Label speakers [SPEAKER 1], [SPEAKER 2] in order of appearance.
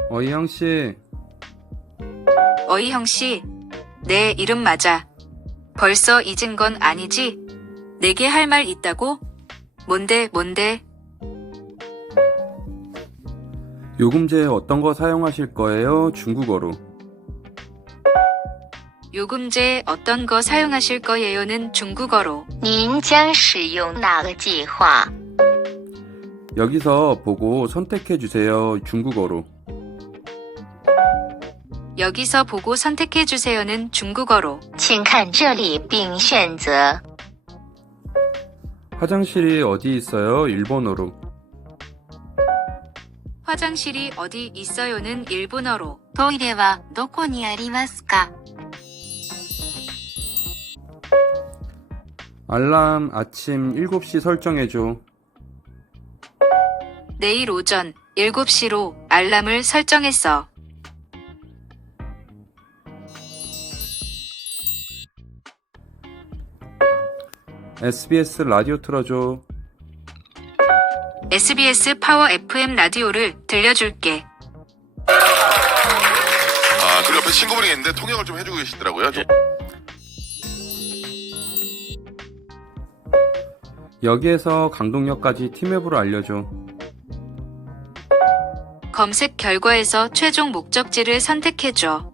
[SPEAKER 1] 어이형 씨,
[SPEAKER 2] 어이형 씨, 내 이름 맞아. 벌써 잊은 건 아니지? 내게 할 말 있다고? 뭔데?
[SPEAKER 1] 요금제 어떤 거 사용하실 거예요? 중국어로.
[SPEAKER 2] 요금제 어떤 거 사용하실 거예요는 중국어로.
[SPEAKER 3] 您将使用哪个计划？
[SPEAKER 1] 여기서 보고 선택해 주세요. 중국어로.
[SPEAKER 2] 여기서 보고 선택해 주세요는 중국어로.
[SPEAKER 3] 请看这里并选择。
[SPEAKER 1] 화장실이 어디 있어요? 일본어로.
[SPEAKER 2] 화장실이 어디 있어요는 일본어로.
[SPEAKER 3] トイレはどこにありますか？
[SPEAKER 1] 알람 아침 7시 설정해줘.
[SPEAKER 2] 내일 오전 7시로 알람을 설정했어.
[SPEAKER 1] SBS 라디오 틀어줘.
[SPEAKER 2] SBS 파워 FM 라디오를 들려줄게.
[SPEAKER 4] 그리고 옆에 친구분이 있는데 통역을 좀 해주고 계시더라고요.
[SPEAKER 1] 여기에서 강동역까지 티맵으로 알려줘.
[SPEAKER 2] 검색 결과에서 최종 목적지를 선택해줘.